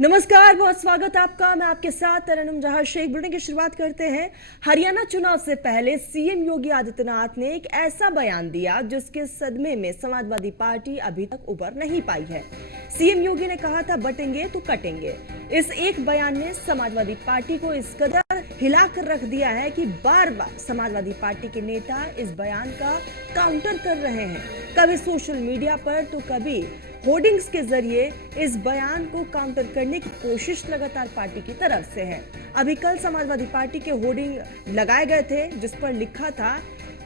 नमस्कार, बहुत स्वागत है आपका। मैं आपके साथ तरन्नुम जहां शेख। बुलेटिन की शुरुआत करते हैं। हरियाणा चुनाव से पहले सीएम योगी आदित्यनाथ ने एक ऐसा बयान दिया जिसके सदमे में समाजवादी पार्टी अभी तक उबर नहीं पाई है। सीएम योगी ने कहा था बटेंगे तो कटेंगे। इस एक बयान ने समाजवादी पार्टी को इस कदर हिलाकर रख दिया है कि बार बार समाजवादी पार्टी के नेता इस बयान का काउंटर कर रहे हैं, कभी सोशल मीडिया पर तो कभी होर्डिंग्स के जरिए इस बयान को काउंटर करने की कोशिश लगातार पार्टी की तरफ से है। अभी कल समाजवादी पार्टी के होर्डिंग लगाए गए थे जिस पर लिखा था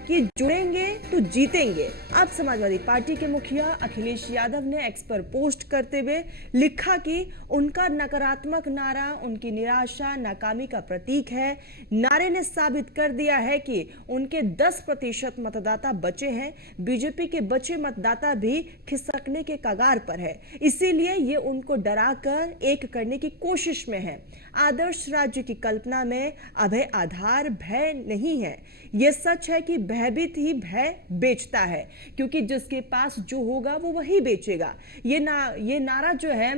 कि जुड़ेंगे तो जीतेंगे। अब समाजवादी पार्टी के मुखिया अखिलेश यादव ने एक्स पर पोस्ट करते हुए लिखा कि उनका नकारात्मक नारा उनकी निराशा नाकामी का प्रतीक है। नारे ने साबित कर दिया है कि उनके 10% मतदाता बचे हैं। बीजेपी के बचे मतदाता भी खिसकने के कगार पर है, इसीलिए ये उनको डराकर एक करने की कोशिश में है। आदर्श राज्य की कल्पना में अभय आधार भय नहीं है। यह सच है कि भयभीत ही भय बेचता है, क्योंकि जिसके पास जो होगा वो वही बेचेगा। ये नारा जो है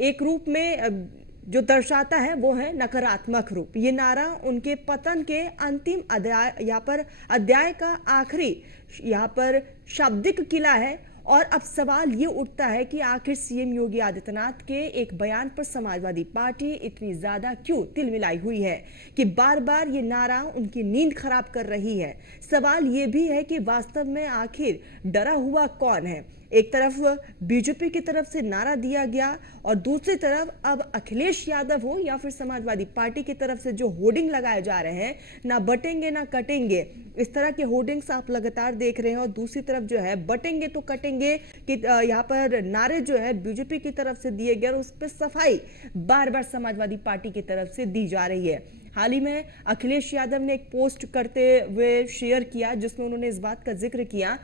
एक रूप में जो दर्शाता है वो है नकारात्मक रूप। ये नारा उनके पतन के अंतिम अध्याय का आखिरी यहाँ पर शाब्दिक किला है। और अब सवाल ये उठता है कि आखिर सीएम योगी आदित्यनाथ के एक बयान पर समाजवादी पार्टी इतनी ज्यादा क्यों तिलमिलाई हुई है कि बार बार ये नारा उनकी नींद खराब कर रही है। सवाल ये भी है कि वास्तव में आखिर डरा हुआ कौन है। एक तरफ बीजेपी की तरफ से नारा दिया गया और दूसरी तरफ अब अखिलेश यादव हो या फिर समाजवादी पार्टी की तरफ से जो होर्डिंग लगाए जा रहे हैं, ना बटेंगे ना कटेंगे, इस तरह के होर्डिंग्स आप लगातार देख रहे हैं। और दूसरी तरफ जो है बटेंगे तो कटेंगे कि यहाँ पर नारे जो है बीजेपी की तरफ से दिए गए और उस पर सफाई बार बार समाजवादी पार्टी की तरफ से दी जा रही है। हाल ही में अखिलेश यादव ने एक पोस्ट करते हुए शेयर किया जिसमें उन्होंने इस बात का जिक्र किया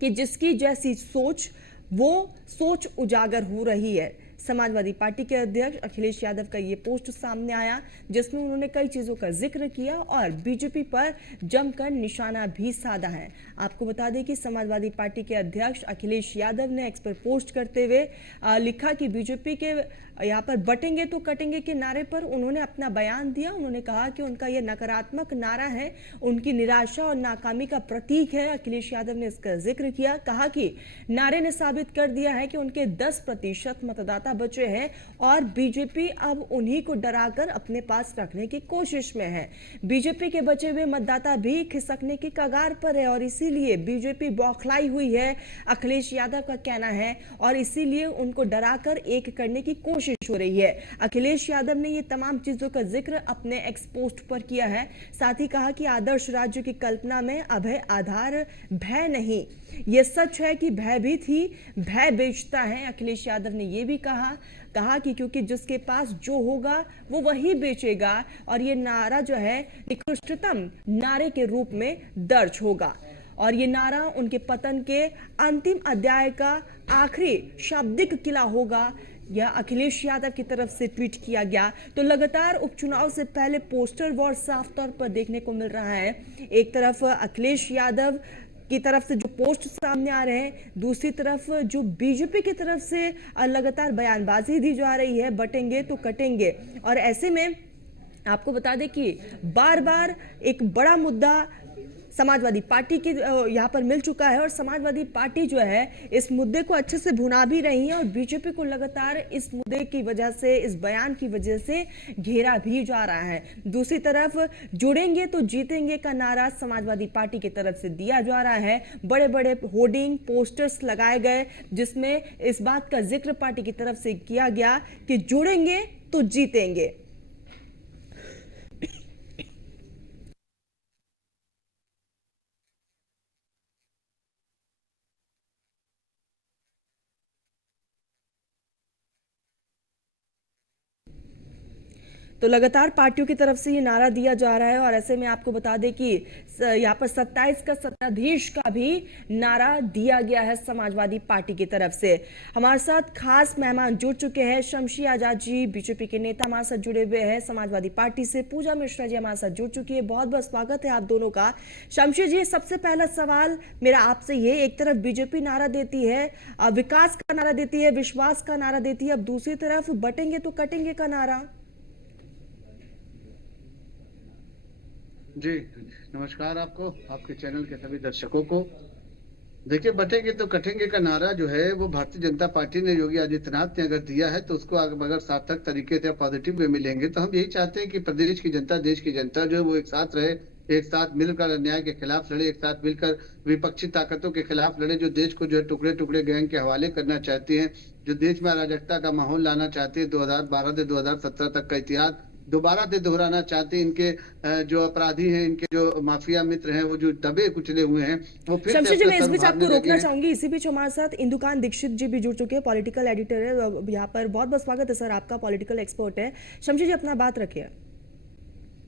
कि जिसकी जैसी सोच वो सोच उजागर हो रही है। समाजवादी पार्टी के अध्यक्ष अखिलेश यादव का ये पोस्ट सामने आया जिसमें उन्होंने कई चीजों का जिक्र किया और बीजेपी पर जमकर निशाना भी साधा है। आपको बता दें कि समाजवादी पार्टी के अध्यक्ष अखिलेश यादव ने एक्स पर पोस्ट करते हुए लिखा कि बीजेपी के यहाँ पर बटेंगे तो कटेंगे के नारे पर उन्होंने अपना बयान दिया। उन्होंने कहा कि उनका यह नकारात्मक नारा है, उनकी निराशा और नाकामी का प्रतीक है। अखिलेश यादव ने इसका जिक्र किया, कहा कि नारे ने साबित कर दिया है कि उनके 10% मतदाता बचे हैं और बीजेपी अब उन्हीं को डराकर अपने पास रखने की कोशिश में है। बीजेपी के बचे हुए मतदाता भी खिसकने की कगार पर है और इसीलिए बीजेपी बौखलाई हुई है, अखिलेश यादव का कहना है, और इसीलिए उनको डराकर एक करने की कोशिश हो रही है। अखिलेश यादव ने ये तमाम चीजों का जिक्र अपने एक्स पोस्ट पर किया है। साथ ही कहा कि आदर्श राज्य की कल्पना में अभय आधार भय नहीं। यह सच है कि भयभीत ही भय बेचता है। अखिलेश यादव ने यह भी कहा कि क्योंकि जिसके पास जो होगा वो वही बेचेगा और ये नारा जो है निकृष्टतम नारे के रूप में दर्ज होगा और ये नारा उनके पतन के अंतिम अध्याय का आखिरी शाब्दिक किला होगा। यह अखिलेश यादव की तरफ से ट्वीट किया गया। तो लगातार उपचुनाव से पहले पोस्टर वॉर साफ तौर पर देखने को मिल रहा है। एक तरफ अखिलेश यादव की तरफ से जो पोस्ट सामने आ रहे हैं, दूसरी तरफ जो बीजेपी की तरफ से लगातार बयानबाजी दी जा रही है, बटेंगे तो कटेंगे। और ऐसे में आपको बता दें कि बार बार एक बड़ा मुद्दा समाजवादी पार्टी की यहाँ पर मिल चुका है और समाजवादी पार्टी जो है इस मुद्दे को अच्छे से भुना भी रही है और बीजेपी को लगातार इस मुद्दे की वजह से, इस बयान की वजह से घेरा भी जा रहा है। दूसरी तरफ जुड़ेंगे तो जीतेंगे का नारा समाजवादी पार्टी की तरफ से दिया जा रहा है। बड़े बड़े होर्डिंग पोस्टर्स लगाए गए जिसमें इस बात का जिक्र पार्टी की तरफ से किया गया कि जुड़ेंगे तो जीतेंगे। तो लगातार पार्टियों की तरफ से ये नारा दिया जा रहा है और ऐसे में आपको बता दें कि यहाँ पर 27 का सत्ताधीश का भी नारा दिया गया है समाजवादी पार्टी की तरफ से। हमारे साथ खास मेहमान जुड़ चुके हैं। शमशी आजाद जी बीजेपी के नेता हमारे साथ जुड़े हुए हैं समाजवादी पार्टी से। पूजा मिश्रा जी हमारे साथ जुड़ चुकी है। बहुत बहुत स्वागत है आप दोनों का। शमशी जी, सबसे पहला सवाल मेरा आपसे ये, एक तरफ बीजेपी नारा देती है, विकास का नारा देती है, विश्वास का नारा देती है, अब दूसरी तरफ बटेंगे तो कटेंगे का नारा। जी नमस्कार आपको, आपके चैनल के सभी दर्शकों को। देखिए, बटेंगे तो कटेंगे का नारा जो है वो भारतीय जनता पार्टी ने योगी आदित्यनाथ ने अगर दिया है तो उसको अगर सार्थक तरीके से पॉजिटिव वे में लेंगे तो हम यही चाहते हैं कि प्रदेश की जनता, देश की जनता जो है वो एक साथ रहे, एक साथ मिलकर अन्याय के खिलाफ लड़े, एक साथ मिलकर विपक्षी ताकतों के खिलाफ लड़े, जो देश को जो है टुकड़े टुकड़े गैंग के हवाले करना चाहती हैं, जो देश में अराजकता का माहौल लाना चाहती है, 2012 से 2017 तक का इतिहास दोबारा से दोहराना चाहते हैं। इनके जो अपराधी हैं, इनके जो माफिया मित्र हैं, वो जो दबे कुचले हुए हैं, वो फिर शमशी जी, मैं इस बीच आपको रोकना चाहूंगी। इसी बीच हमारे साथ इंदुकान दीक्षित जी भी जुड़ चुके हैं, पॉलिटिकल एडिटर है यहाँ पर। बहुत बहुत स्वागत है सर आपका, पॉलिटिकल एक्सपर्ट है। शमशी जी, अपना बात रखिए।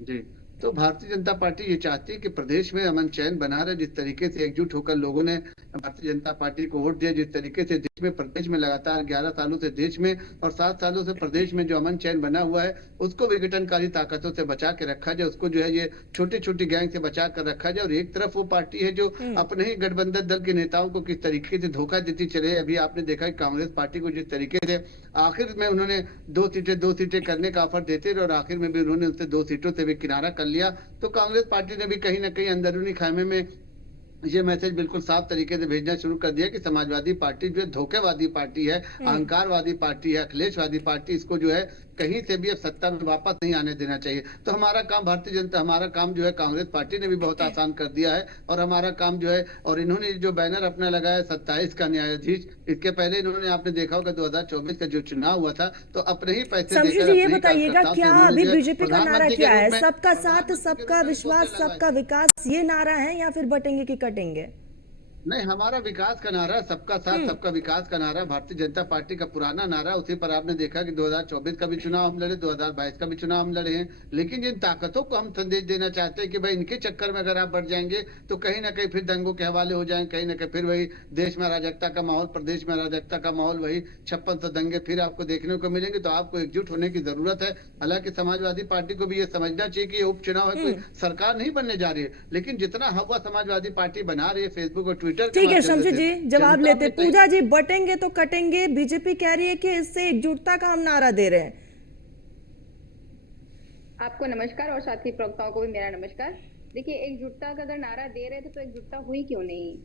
जी, तो भारतीय जनता पार्टी ये चाहती है कि प्रदेश में अमन चैन बना रहे। जिस तरीके से एकजुट होकर लोगों ने भारतीय जनता पार्टी को वोट दिया, जिस तरीके से देश में, प्रदेश में लगातार 11 सालों से देश में और 7 सालों से प्रदेश में जो अमन चैन बना हुआ है उसको विघटनकारी ताकतों से बचा के रखा जाए, उसको जो है ये छोटी छोटी गैंग से बचा कर रखा जाए। और एक तरफ वो पार्टी है जो अपने ही गठबंधन दल के नेताओं को किस तरीके से धोखा देती चले। अभी आपने देखा कि कांग्रेस पार्टी को जिस तरीके से आखिर में उन्होंने 2 सीटें करने का ऑफर देते रहे और आखिर में भी उन्होंने उनसे 2 सीटों से भी किनारा कर लिया। तो कांग्रेस पार्टी ने भी कहीं ना कहीं अंदरूनी खामे में ये मैसेज बिल्कुल साफ तरीके से भेजना शुरू कर दिया कि समाजवादी पार्टी जो है धोखेवादी पार्टी है, अहंकारवादी पार्टी है, अखिलेशवादी पार्टी, इसको जो है कहीं से भी अब सत्ता में वापस नहीं आने देना चाहिए। तो हमारा काम हमारा काम जो है कांग्रेस पार्टी ने भी बहुत आसान कर दिया है और हमारा काम जो है, और इन्होंने जो बैनर अपना लगाया 27 का न्यायाधीश, इसके पहले इन्होंने, आपने देखा होगा 2024 का जो चुनाव हुआ था तो अपने ही पैसे देकर ये बताइएगा क्या अभी बीजेपी का नारा क्या है? सबका साथ, सबका विश्वास, सबका विकास, ये नारा है या फिर बटेंगे कि कटेंगे? नहीं, हमारा विकास का नारा, सबका साथ सबका विकास का नारा भारतीय जनता पार्टी का पुराना नारा। उसी पर आपने देखा कि 2024 का भी चुनाव हम लड़े, 2022 का भी चुनाव हम लड़े हैं। लेकिन जिन ताकतों को हम संदेश देना चाहते हैं कि भाई इनके चक्कर में अगर आप बढ़ जाएंगे तो कहीं ना कहीं फिर दंगों के हवाले हो जाएंगे, कहीं ना कहीं फिर वही देश में अराजकता का माहौल, प्रदेश में अराजकता का माहौल, वही 5600 दंगे फिर आपको देखने को मिलेंगे। तो आपको एकजुट होने की जरूरत है। हालांकि समाजवादी पार्टी को भी ये समझना चाहिए कि ये उपचुनाव है, कोई सरकार नहीं बनने जा रही है, लेकिन जितना हवा समाजवादी पार्टी बना रही है फेसबुक और ट्विटर। ठीक है शमशी जी, जवाब लेते। पूजा जी, बटेंगे तो कटेंगे, बीजेपी कह रही है कि इससे एकजुटता का हम नारा दे रहे हैं। आपको नमस्कार और साथी प्रवक्ताओं को भी मेरा नमस्कार। देखिए, एकजुटता का अगर नारा दे रहे थे तो एकजुटता हुई क्यों नहीं?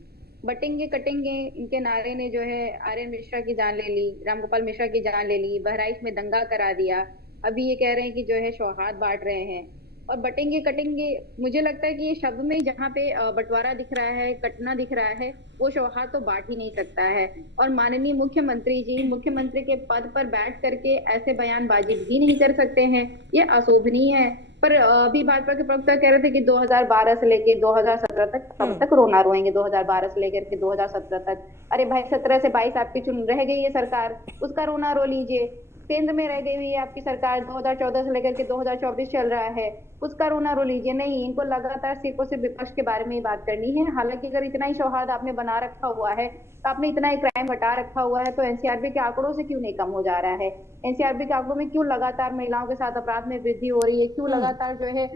बटेंगे कटेंगे, इनके नारे ने जो है आर्यन मिश्रा की जान ले ली, रामगोपाल मिश्रा की जान ले ली, बहराइच में दंगा करा दिया। अभी ये कह रहे हैं कि जो है सौहार्द बांट रहे हैं। और बटेंगे कटेंगे, मुझे लगता है कि ये शब्द में जहाँ पे बंटवारा दिख रहा है, कटना दिख रहा है, वो सौहार्द तो बांट ही नहीं सकता है। और माननीय मुख्यमंत्री जी मुख्यमंत्री के पद पर बैठ करके ऐसे बयानबाजी भी नहीं कर सकते हैं, ये अशोभनीय है। पर अभी भाजपा के प्रवक्ता कह रहे थे कि 2012 से लेकर 2017 तक कब तक रोना रोएंगे, 2012 से लेकर के 2017 तक। अरे भाई, 17 से 22 आपकी चुन रह गई है सरकार, उसका रोना रो लीजिए। केंद्र में रह गई हुई है आपकी सरकार, 2014 से लेकर के 2024 चल रहा है, उसका रोना रो लीजिए। नहीं, इनको लगातार सिर्फ और सिर्फ विपक्ष के बारे में ही बात करनी है। हालांकि अगर इतना ही सौहार्द आपने बना रखा हुआ है, तो आपने इतना ही क्राइम हटा रखा हुआ है, तो एनसीआरबी के आंकड़ों से क्यों नहीं कम हो जा रहा है? एनसीआरबी के आंकड़ों में क्यों लगातार महिलाओं के साथ अपराध में वृद्धि हो रही है? क्यों लगातार जो है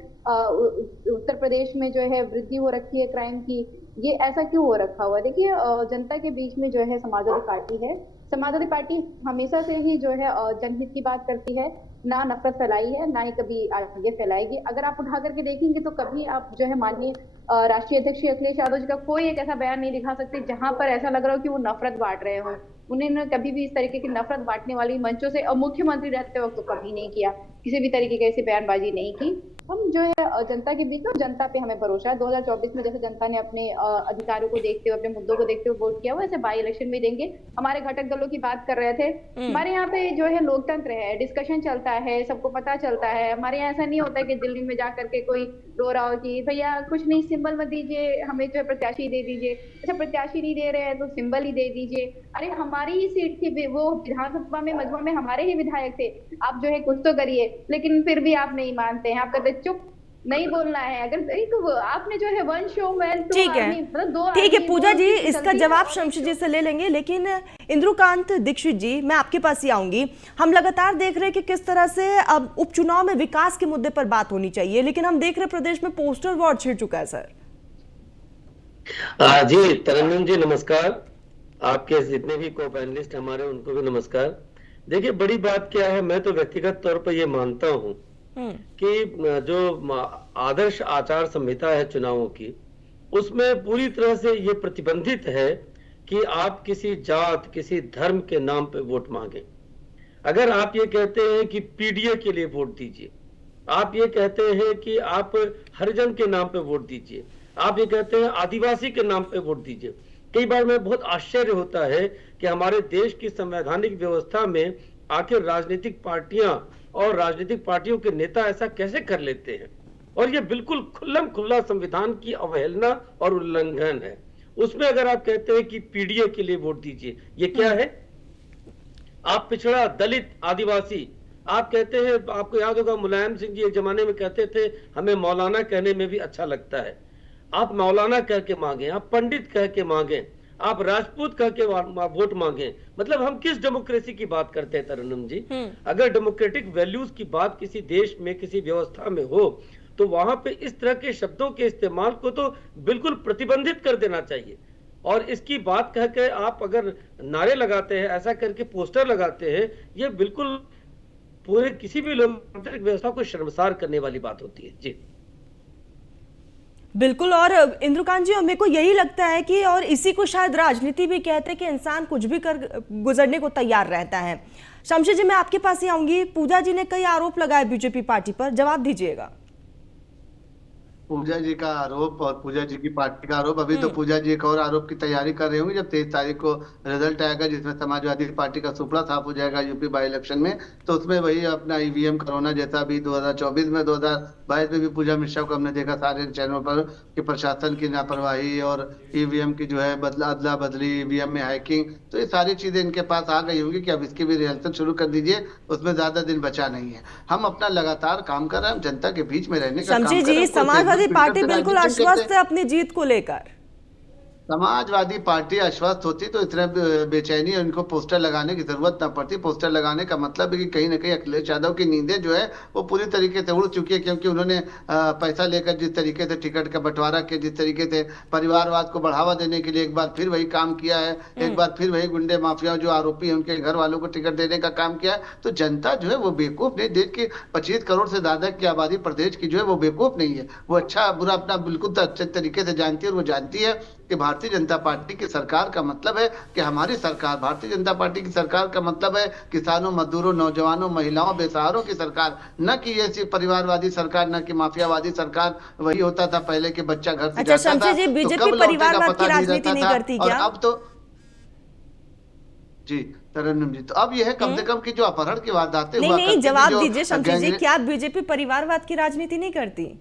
उत्तर प्रदेश में जो है वृद्धि हो रखी है क्राइम की? ये ऐसा क्यों हो रखा हुआ है? देखिए, जनता के बीच में जो है समाजवादी पार्टी है, समाजवादी पार्टी हमेशा से ही जो है जनहित की बात करती है, ना नफरत फैलाई है, ना ही कभी आगे फैलाएगी। अगर आप उठा करके देखेंगे तो कभी आप जो है माननीय राष्ट्रीय अध्यक्ष अखिलेश यादव जी का कोई एक ऐसा बयान नहीं दिखा सकते जहां पर ऐसा लग रहा हो कि वो नफरत बांट रहे हो। उन्होंने कभी भी इस तरीके की नफरत बांटने वाली मंचों से, और मुख्यमंत्री रहते वक्त तो कभी नहीं किया, किसी भी तरीके की ऐसी बयानबाजी नहीं की। हम जो है जनता के बीच में, जनता पे हमें भरोसा है। 2024 में जैसे जनता ने अपने अधिकारों को देखते हुए, अपने मुद्दों को देखते हुए वोट किया, वैसे बाई इलेक्शन में देंगे। हमारे घटक दलों की बात कर रहे थे, हमारे यहाँ पे जो है लोकतंत्र है, डिस्कशन चलता है, सबको पता चलता है। हमारे यहाँ ऐसा नहीं होता है कि दिल्ली में जा करके कोई रो रहा हो कि भैया कुछ नहीं, सिंबल मत दीजिए, हमें जो है प्रत्याशी दे दीजिए। अच्छा, प्रत्याशी नहीं दे रहे हैं तो सिंबल ही दे दीजिए। अरे हमारी ही सीट थी, वो विधानसभा में, मजबा में हमारे ही विधायक थे। आप जो है कुछ तो करिए, लेकिन फिर भी आप नहीं मानते हैं। आप कहते चुप, नहीं बोलना है। अगर एक आपने जो है वन शो मैन ठीक है, ठीक है पूजा जी, इसका जवाब शमशी जी से ले लेंगे, लेकिन इंद्रुकांत दीक्षित जी मैं आपके पास ही आऊंगी। हम लगातार देख रहे हैं कि किस तरह से अब उपचुनाव में विकास के मुद्दे पर बात होनी चाहिए, लेकिन हम देख रहे हैं प्रदेश में पोस्टर वॉर छिड़ चुका है सर। जी तरन्नुम जी नमस्कार, आपके जितने भी को पैनलिस्ट हमारे उनको भी नमस्कार। देखिए बड़ी बात क्या है, मैं तो व्यक्तिगत तौर पर ये मानता हूँ कि जो आदर्श आचार संहिता है चुनावों की, उसमें पूरी तरह से ये प्रतिबंधित है कि आप किसी जात, किसी धर्म के नाम पे वोट मांगे। अगर आप ये कहते हैं कि पीडीए के लिए वोट दीजिए, आप ये कहते हैं कि आप हरिजन के नाम पे वोट दीजिए, आप ये कहते हैं आदिवासी के नाम पे वोट दीजिए, कई बार में बहुत आश्चर्य होता है कि हमारे देश की संवैधानिक व्यवस्था में आखिर राजनीतिक पार्टियां और राजनीतिक पार्टियों के नेता ऐसा कैसे कर लेते हैं। और ये बिल्कुल खुल्लम खुल्ला संविधान की अवहेलना और उल्लंघन है। उसमें अगर आप कहते हैं कि पीडीए के लिए वोट दीजिए, ये क्या है? आप पिछड़ा, दलित, आदिवासी, आप कहते हैं, आपको याद होगा मुलायम सिंह जी एक जमाने में कहते थे हमें मौलाना कहने में भी अच्छा लगता है। आप मौलाना कह के मांगे, आप पंडित कह के मांगे, आप राजपूत कह के वोट मांगे, मतलब हम किस डेमोक्रेसी की बात करते हैं तरन्नुम जी? अगर डेमोक्रेटिक वैल्यूज की बात किसी देश में, किसी व्यवस्था में हो, तो वहां पे इस तरह के शब्दों के इस्तेमाल को तो बिल्कुल प्रतिबंधित कर देना चाहिए। और इसकी बात कह के आप अगर नारे लगाते हैं, ऐसा करके पोस्टर लगाते हैं, ये बिल्कुल पूरे किसी भी लोकतांत्रिक व्यवस्था को शर्मसार करने वाली बात होती है। जी बिल्कुल। और इंद्रुकांत जी, मेरे को यही लगता है कि, और इसी को शायद राजनीति भी कहते हैं कि इंसान कुछ भी कर गुजरने को तैयार रहता है। शमशी जी मैं आपके पास ही आऊंगी। पूजा जी ने कई आरोप लगाए बीजेपी पार्टी पर, जवाब दीजिएगा। पूजा जी का आरोप और पूजा जी की पार्टी का आरोप, अभी तो पूजा जी एक और आरोप की तैयारी कर रही होंगी जब 23 तारीख को रिजल्ट आएगा, जिसमें समाजवादी पार्टी का सुपड़ा साफ हो जाएगा यूपी बाई इलेक्शन में। तो उसमें वही अपना ईवीएम कोरोना जैसा अभी 2024 में, 2022 में भी पूजा मिश्रा को हमने देखा सारे चैनलों पर कि प्रशासन की लापरवाही और ईवीएम की जो है अदला बदली, ईवीएम में हैकिंग, तो ये सारी चीजें इनके पास आ गई होंगी कि अब इसकी भी रिहर्सल शुरू कर दीजिए, उसमें ज्यादा दिन बचा नहीं है। हम अपना लगातार काम कर रहे हैं, जनता के बीच में रहने का काम कर रहे हैं। समाजवादी पार्टी बिल्कुल आश्वस्त है अपनी जीत को लेकर। समाजवादी पार्टी आश्वस्त होती तो इतने बेचैनी इनको पोस्टर लगाने की जरूरत ना पड़ती। पोस्टर लगाने का मतलब है कि कहीं ना कहीं अखिलेश यादव की नींदें जो है वो पूरी तरीके से उड़ चुकी है, क्योंकि उन्होंने पैसा लेकर जिस तरीके से टिकट का बंटवारा किया, जिस तरीके से परिवारवाद को बढ़ावा देने के लिए एक बार फिर वही काम किया है, एक बार फिर वही गुंडे माफिया जो आरोपी है उनके घर वालों को टिकट देने का काम किया है। तो जनता जो है वो बेवकूफ नहीं, देश की 25 करोड़ से ज्यादा की आबादी प्रदेश की जो है वो बेवकूफ नहीं है, वो अच्छा बुरा अपना बिल्कुल अच्छे तरीके से जानती है। और वो जानती है कि भारतीय जनता पार्टी की सरकार का मतलब है कि हमारी सरकार, भारतीय जनता पार्टी की सरकार का मतलब है किसानों, मजदूरों, नौजवानों, महिलाओं, बेसहारों की सरकार, न कि ये सिर्फ परिवारवादी सरकार, न कि माफियावादी सरकार। वही होता था पहले कि बच्चा घर से जाता था जी, बीजेपी परिवारवाद की राजनीति नहीं करती क्या? अब तो जी तरन्नुम जी, तो अब यह है कम से कम की जो अपहरण की वारदातें हुआ नहीं, जवाब दीजिए शमशी जी, क्या बीजेपी परिवारवाद की राजनीति नहीं करती?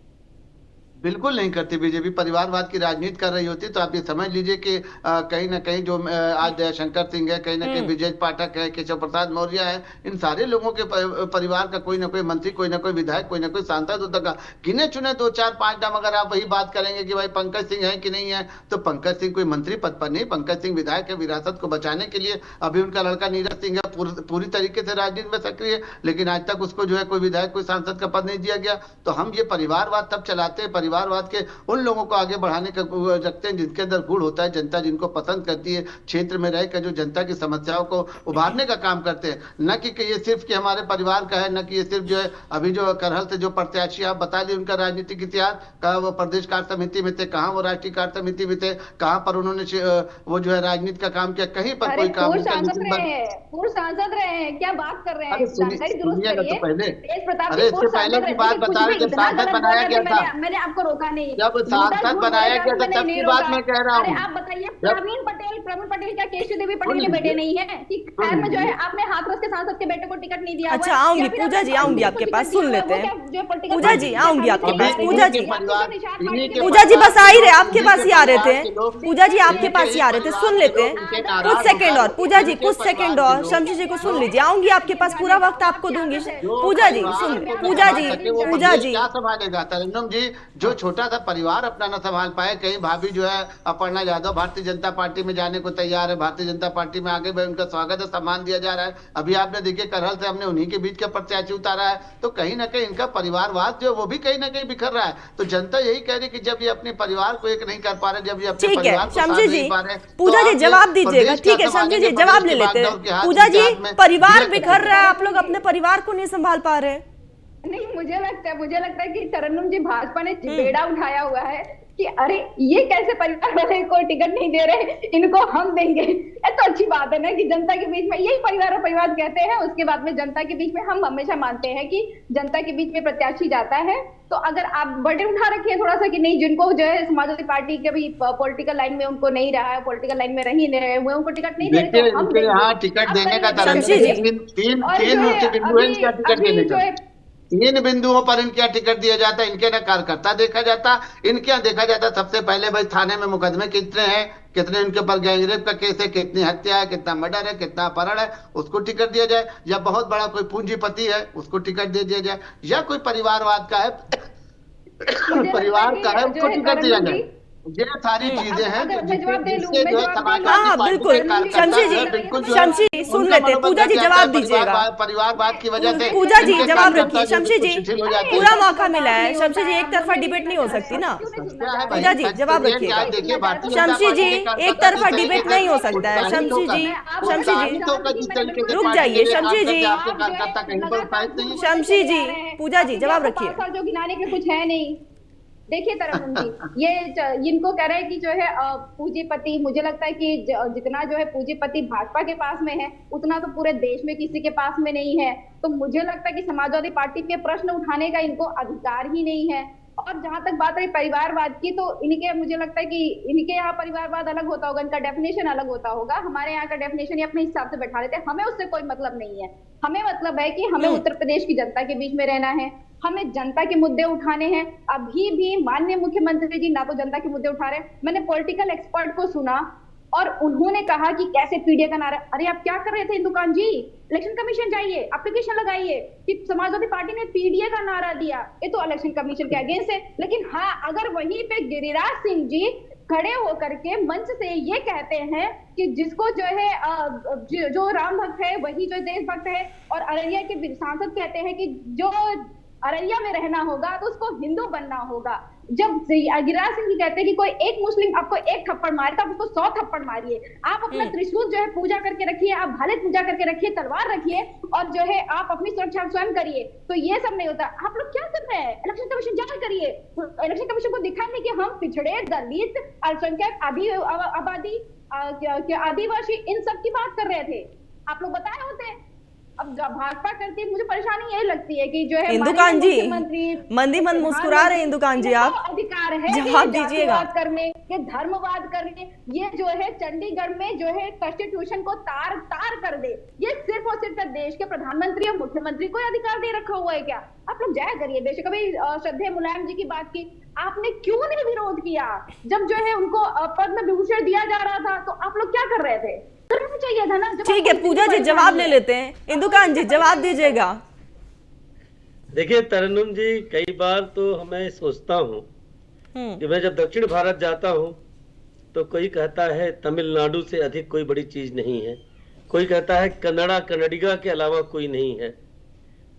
बिल्कुल नहीं करती। बीजेपी परिवारवाद की राजनीति कर रही होती तो आप ये समझ लीजिए कि कहीं ना कहीं जो आज दयाशंकर सिंह है, कहीं ना कहीं विजय पाठक है, केशव प्रसाद मौर्य है, इन सारे लोगों के परिवार का कोई ना कोई मंत्री, कोई ना कोई विधायक, कोई ना कोई सांसद होता का। गिने चुने 2 4 5 नाम अगर आप वही बात करेंगे कि भाई पंकज सिंह है कि नहीं है, तो पंकज सिंह कोई मंत्री पद पर नहीं, पंकज सिंह विधायक है। विरासत को बचाने के लिए अभी उनका लड़का नीरज सिंह है, पूरी तरीके से राजनीति में सक्रिय, लेकिन आज तक उसको जो है कोई विधायक, कोई सांसद का पद नहीं दिया गया। तो हम ये परिवारवाद तब चलाते हैं, परिवारवाद के उन लोगों को आगे बढ़ाने का रखते हैं जिनके अंदर गुण होता है, जनता जिनको पसंद करती है, क्षेत्र में रहकर जो जनता की समस्याओं को उभारने का काम करते हैं। न कि ये सिर्फ कि हमारे परिवार का है, न कि ये सिर्फ जो है अभी जो करहल से जो प्रत्याशी आप बता दिए उनका राजनीतिक इतिहास, कहा वो प्रदेश कार्य समिति में थे, कहाँ वो राष्ट्रीय कार्य समिति में थे, कहाँ पर उन्होंने वो जो है राजनीति का काम किया, कहीं पर कोई काम पूर्व सांसद रहे हैं, क्या बात कर रहे हैं? सुनिएगा तो पहले, अरे इससे पहले की बात बता रहे जब सांसद बनाया गया था, मैंने आपको रोका नहीं, जब सांसद बनाया गया था तब की बात मैं कह रहा हूँ। आप बताइए, प्रवीण पटेल क्या केशव देवी पटेल के बेटे नहीं है कि खैर में जो है आपने हाथरस के सांसद के बेटे को टिकट नहीं दिया? अच्छा आऊंगी पूजा जी, आऊंगी आपके पास, सुन लेते हैं पूजा जी, आऊंगी आपके पास। पूजा जी बस आ ही रहे, आपके पास ही आ रहे थे पूजा जी, आपके पास ही आ रहे थे, सुन लेते हैं कुछ सेकंड और पूजा जी, कुछ सेकंड और शमशी जी को सुन लीजिए, आऊंगी आपके पास, पूरा वक्त आपको दूंगी। पूजा जी सुन, पूजा जी क्या संभालेगा तरन्नुम जी? जो छोटा सा परिवार अपना ना संभाल पाए, कहीं भाभी जो है अपर्णा यादव भारतीय जनता पार्टी में जाने को तैयार है, भारतीय जनता पार्टी में आगे उनका स्वागत है, सम्मान दिया जा रहा है। अभी आपने देखिए करहल से हमने उन्हीं के बीच का प्रत्याशी उतारा है, तो कहीं ना कहीं इनका परिवारवाद जो वो भी कहीं ना कहीं बिखर रहा है। तो जनता यही कह रही कि जब ये अपने परिवार को एक नहीं कर पा रहे, जब ये अपने परिवार को साथ नहीं पा रहे, पूजा जी जवाब दीजिएगा। ठीक है शमशी जी जवाब ले लेते हैं। पूजा जी परिवार बिखर रहा है, आप लोग अपने परिवार को नहीं संभाल पा रहे। नहीं, मुझे लगता है कि तरन्नुम जी भाजपा ने बेड़ा उठाया हुआ है कि अरे ये कैसे परिवार वाले को टिकट नहीं दे रहे, इनको हम देंगे। ये तो अच्छी बात है ना कि जनता के बीच में यही परिवार कहते हैं। उसके बाद में जनता के बीच में हम हमेशा मानते हैं कि जनता के बीच में प्रत्याशी जाता है। तो अगर आप बर्डन उठा रखिए थोड़ा सा कि नहीं, जिनको जो है समाजवादी पार्टी के भी पॉलिटिकल लाइन में उनको नहीं रहा है, पॉलिटिकल लाइन में रही नहीं रहे हुए, उनको टिकट नहीं दे रहे, तो हम यहाँ टिकट देने का तीन बिंदुओं पर इनके यहाँ टिकट दिया जाता है, इनके यहाँ कार्यकर्ता देखा जाता, इनके यहाँ देखा जाता सबसे पहले भाई थाने में मुकदमे कितने हैं, कितने इनके ऊपर गैंगरेप का केस है, कितनी हत्या है, कितना मर्डर है, कितना अपहरण है, उसको टिकट दिया जाए, या बहुत बड़ा कोई पूंजीपति है उसको टिकट दे दिया जाए, या कोई परिवारवाद का है परिवार का है उसको टिकट दिया जाए। ये सारी चीजें हैं बिल्कुल। शमशी जी सुन लेते, पूजा जी जवाब दीजिएगा। परिवारवाद की वजह से पूजा जी जवाब रखिए। शमशी जी पूरा मौका मिला है, शमशी जी एक तरफा डिबेट नहीं हो सकती ना। पूजा जी जवाब रखिएगा। शमशी जी एक तरफा डिबेट नहीं हो सकता है। शमशी जी रुक जाइए। शमशी जी पूजा जी जवाब रखिए। जो गिनाने के कुछ है नहीं। देखिए तरन्नुम जी, ये इनको कह रहे हैं कि जो है पूंजीपति, मुझे लगता है कि जितना जो है पूंजीपति भाजपा के पास में है उतना तो पूरे देश में किसी के पास में नहीं है। तो मुझे लगता है कि समाजवादी पार्टी के प्रश्न उठाने का इनको अधिकार ही नहीं है। और जहां तक बात रही परिवारवाद की, तो इनके मुझे लगता है कि इनके यहाँ परिवारवाद अलग होता होगा, इनका डेफिनेशन अलग होता होगा। हमारे यहाँ का डेफिनेशन ये अपने हिसाब से बैठा लेते हैं, हमें उससे कोई मतलब नहीं है। हमें मतलब है कि हमें उत्तर प्रदेश की जनता के बीच में रहना है, हमें जनता के मुद्दे उठाने हैं। अभी भी माननीय मुख्यमंत्री जी ना तो जनता के मुद्दे उठा रहे। मैंने पॉलिटिकल एक्सपर्ट को सुना और उन्होंने कहा कि कैसे पीडीए का नारा, अरे आप क्या कर रहे थे हिंदुकान जी, इलेक्शन कमीशन जाइए, एप्लीकेशन लगाइए कि समाजवादी पार्टी ने पीडीए का नारा दिया, ये तो इलेक्शन कमीशन के अगेंस्ट है। लेकिन हाँ, अगर वहीं पे गिरिराज सिंह जी खड़े होकर के मंच से ये कहते हैं कि जिसको जो है जो राम भक्त है वही जो देशभक्त है, और अररिया के सांसद कहते हैं कि जो अररिया में रहना होगा तो उसको हिंदू बनना होगा। जब गिरिराज सिंह जी कहते हैं कि कोई एक मुस्लिम आपको एक थप्पड़ मारे तो आप उसको 100 थप्पड़ मारिए, आप अपना त्रिशूल जो है पूजा करके रखिए, आप भाले पूजा करके रखिए, तलवार रखिए, और जो है आप अपनी सुरक्षा स्वयं करिए। तो ये सब नहीं होता। आप लोग क्या कर रहे हैं? इलेक्शन कमीशन जांच करिए, इलेक्शन कमीशन को दिखाएंगे कि हम पिछड़े, दलित, अल्पसंख्यक, आबादी, आदिवासी, इन सब की बात कर रहे थे, आप लोग बताए होते। अब भाजपा करती है, मुझे परेशानी यही लगती है कि जो है हिंदुकान जी मंदी मंद मुस्कुरा रहे, हिंदुकान जी आप अधिकार है जवाब दीजिएगा करने के, धर्मवाद करने। ये जो है चंडीगढ़ में जो है कॉन्स्टिट्यूशन को तार कर दे, ये सिर्फ और सिर्फ देश के प्रधानमंत्री और मुख्यमंत्री को अधिकार दे रखा हुआ है क्या? आप लोग जाया करिए। बेशक अभी श्रद्धेय मुलायम जी की बात की, आपने क्यों नहीं विरोध किया जब जो है उनको पद्म विभूषण दिया जा रहा था? तो आप लोग क्या कर रहे थे? चाहिए था ना। ठीक है पूजा जी जवाब ले लेते हैं, इंदुकान जी जवाब दीजिएगा। देखिए तरन्नुम जी, कई बार तो मैं सोचता हूँ कि मैं जब दक्षिण भारत जाता हूँ तो कोई कहता है तमिलनाडु से अधिक कोई बड़ी चीज नहीं है, कोई कहता है कन्नडिगा के अलावा कोई नहीं है।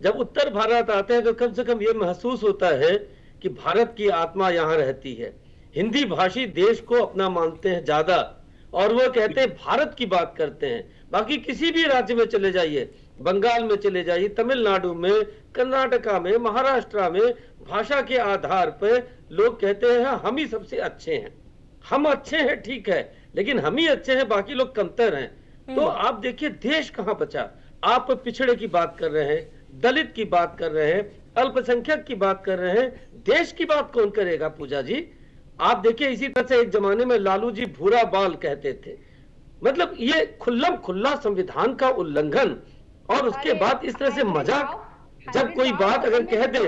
जब उत्तर भारत आते हैं तो कम से कम ये महसूस होता है कि भारत की आत्मा यहाँ रहती है। हिंदी भाषी देश को अपना मानते हैं ज्यादा, और वो कहते हैं भारत की बात करते हैं। बाकी किसी भी राज्य में चले जाइए, बंगाल में चले जाइए, तमिलनाडु में, कर्नाटका में, महाराष्ट्र में, भाषा के आधार पर लोग कहते हैं हम ही सबसे अच्छे हैं। हम अच्छे हैं ठीक है, लेकिन हम ही अच्छे हैं, बाकी लोग कमतर हैं। तो आप देखिए देश कहां बचा। आप पिछड़े की बात कर रहे हैं, दलित की बात कर रहे हैं, अल्पसंख्यक की बात कर रहे हैं, देश की बात कौन करेगा पूजा जी? आप देखिए इसी तरह से एक जमाने में लालू जी भूरा बाल कहते थे। मतलब ये खुल्लम खुल्ला संविधान का उल्लंघन, और उसके बाद इस तरह से मजाक। जब कोई बात अगर कह दे,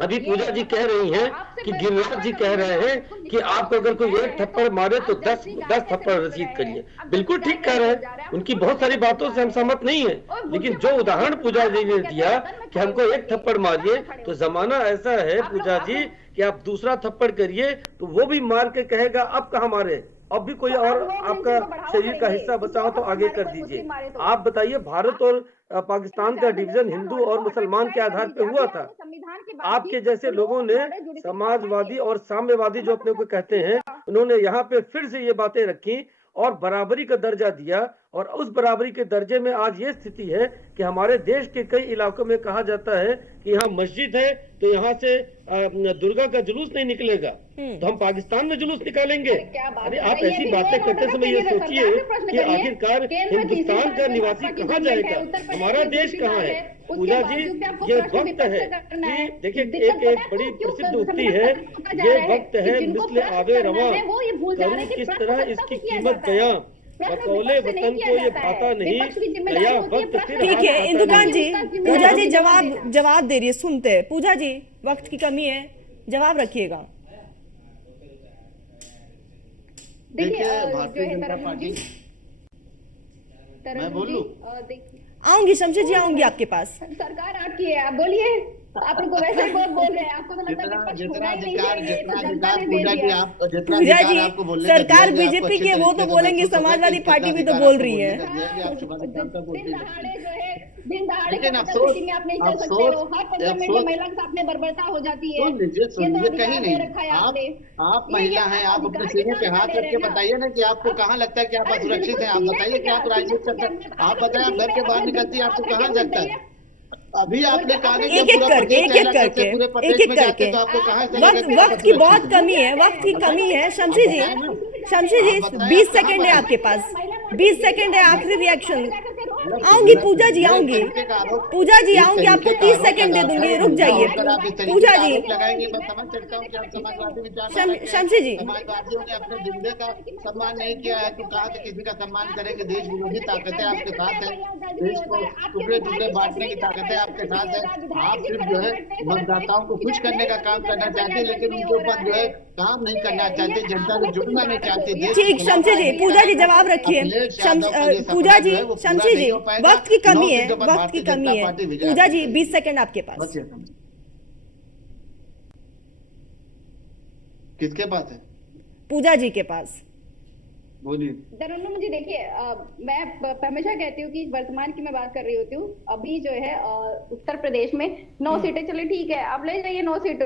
अभी पूजा जी कह रही हैं कि गिरिराज जी कह रहे हैं कि आपको अगर कोई एक थप्पड़ मारे तो 10 थप्पड़ रसीद करिए। बिल्कुल ठीक कह रहे हैं, उनकी बहुत सारी बातों से हम सहमत नहीं है, लेकिन जो उदाहरण पूजा जी ने दिया कि हमको एक थप्पड़ मारिए, तो जमाना ऐसा है पूजा जी कि आप दूसरा थप्पड़ करिए तो वो भी मार के कहेगा अब कहाँ मारे, अब भी कोई और आपका शरीर का हिस्सा बचा हो तो आगे कर दीजिए। आप बताइए, भारत और पाकिस्तान का डिवीजन हिंदू और मुसलमान के आधार पे हुआ था। आपके जैसे लोगों ने, समाजवादी और साम्यवादी जो अपने को कहते हैं, उन्होंने यहाँ पे फिर से ये बातें रखी और बराबरी का दर्जा दिया, और उस बराबरी के दर्जे में आज ये स्थिति है कि हमारे देश के कई इलाकों में कहा जाता है कि यहाँ मस्जिद है तो यहाँ से दुर्गा का जुलूस नहीं निकलेगा, तो हम पाकिस्तान में जुलूस निकालेंगे। अरे आप ऐसी बातें करते समय ये सोचिए कि आखिरकार हिंदुस्तान का निवासी कहाँ जाएगा, हमारा देश कहाँ है। पूजा जी ये वक्त है कि देखिए, एक बड़ी प्रसिद्ध उक्ति है, ये वक्त है मिस्ल आवे रवा, करूं किस तरह इसकी कीमत बयां, बकौले वतन को ये भाता नहीं, गया वक्त फिर। ठीक है इंदुकान जी, पूजा जी जवाब दे रही है, सुनते हैं। पूजा जी, वक्त की कमी है, जवाब रखिएगा। देखिए भारतीय जनता पार्टी, मैं बोलूं? आऊंगी शमशेर जी, आऊंगी आपके पास। सरकार आपकी है, आप बोलिए। आप लोग वैसे ही बहुत बोल रहे हैं, आपको तो लगता है कि जितना अधिकार पूजा जी आप, जितना पूजा अधिकार जी, आपको बोलने का सरकार दिया है, बीजेपी आपको के वो तो बोलेंगे, समाजवादी पार्टी भी तो बोल रही है। लेकिन अफसोस महिला के साथ में बर्बरता हो जाती है। कहीं नहीं, आप महिला हैं, आप अपने सीने पे हाथ रख के बताइए ना कि आपको कहाँ लगता है कि आप असुरक्षित हैं। आप बताइए कि आप राजनीति करते हैं, आप बताइए आप घर के बाहर निकलती है आपको कहाँ लगता है। अभी आपने कहा एक एक करके वक्त की बहुत कमी है, वक्त की कमी है। शमशेर जी 20 सेकंड है आपके पास, 20 सेकंड है, आखिरी रिएक्शन। आऊंगी पूजा जी, आऊंगी पूजा जी, आऊंगी, आपको 30 सेकंड दे दूंगी, रुक जाइए पूजा जी। शमशेर जी, समाजवादियों ने अपने जिंदे का सम्मान नहीं किया है तो कहा कि किसी का सम्मान करेंगे। देश विरोधी ताकतें आपके साथ है, देश को टुकड़े टुकड़े बांटने की ताकतें आपके साथ है। आप सिर्फ जो है मतदाताओं को खुश करने का काम करना चाहते हैं, लेकिन उनके ऊपर जो है काम नहीं करना चाहते, जनता से जुड़ना नहीं चाहते। ठीक, शमशेर जी, पूजा जी जवाब रखिए। पूजा जी, शमशेर जी, वक्त की कमी है, वक्त की कमी है। पूजा जी 20 सेकंड आपके पास। किसके पास है? पूजा जी के पास। बोलिए। तरन्नुम जी, देखिए मैं हमेशा कहती हूँ कि वर्तमान की मैं बात कर रही होती हूँ। अभी जो है उत्तर प्रदेश में 9 सीटें, चले ठीक है, आप ले जाइए 9 सीट,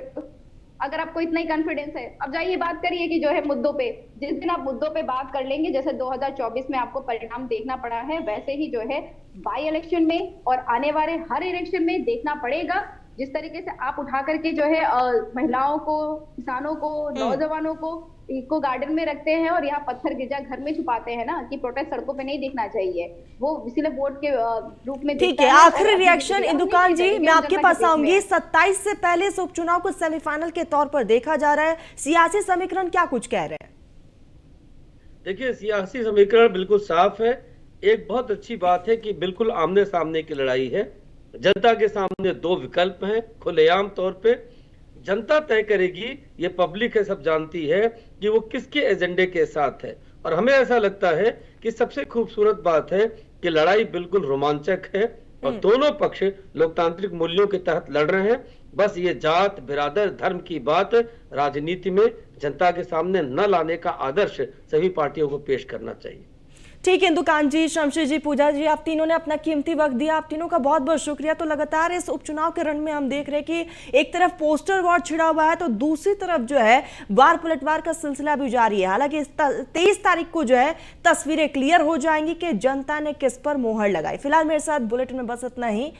अगर आपको इतना ही कॉन्फिडेंस है। अब जाइए बात करिए कि जो है मुद्दों पे, जिस दिन आप मुद्दों पे बात कर लेंगे, जैसे 2024 में आपको परिणाम देखना पड़ा है, वैसे ही जो है बाई इलेक्शन में और आने वाले हर इलेक्शन में देखना पड़ेगा। जिस तरीके से आप उठा करके जो है महिलाओं को, किसानों को, नौजवानों को इको गार्डन में रखते हैं और यहाँ पत्थर गिरजा घर में छुपाते हैं ना, कि प्रोटेस्ट सड़कों पे नहीं दिखना चाहिए, वो इसीलिए वोट के रूप में। ठीक है, आखिरी रिएक्शन इंदुकान जी, मैं आपके पास आऊंगी। 27 से पहले इस उपचुनाव को सेमीफाइनल के तौर पर देखा जा रहा है, सियासी समीकरण क्या कुछ कह रहे हैं? देखिए, सियासी समीकरण बिल्कुल साफ है। एक बहुत अच्छी बात है कि बिल्कुल आमने सामने की लड़ाई है। जनता के सामने 2 विकल्प हैं, खुलेआम तौर पे जनता तय करेगी, ये पब्लिक है, सब जानती है कि वो किसके एजेंडे के साथ है। और हमें ऐसा लगता है कि सबसे खूबसूरत बात है कि लड़ाई बिल्कुल रोमांचक है और दोनों पक्ष लोकतांत्रिक मूल्यों के तहत लड़ रहे हैं। बस ये जात, बिरादर, धर्म की बात राजनीति में जनता के सामने न लाने का आदर्श सभी पार्टियों को पेश करना चाहिए। ठीक है, इंदुकांत जी, शमशेर जी, पूजा जी, आप तीनों ने अपना कीमती वक्त दिया, आप तीनों का बहुत बहुत शुक्रिया। तो लगातार इस उपचुनाव के रण में हम देख रहे हैं कि एक तरफ पोस्टर वॉर छिड़ा हुआ है तो दूसरी तरफ जो है वार पलटवार का सिलसिला भी जारी है। हालांकि 23 तारीख को जो है तस्वीरें क्लियर हो जाएंगी कि जनता ने किस पर मोहर लगाई। फिलहाल मेरे साथ बुलेटिन में बस इतना ही।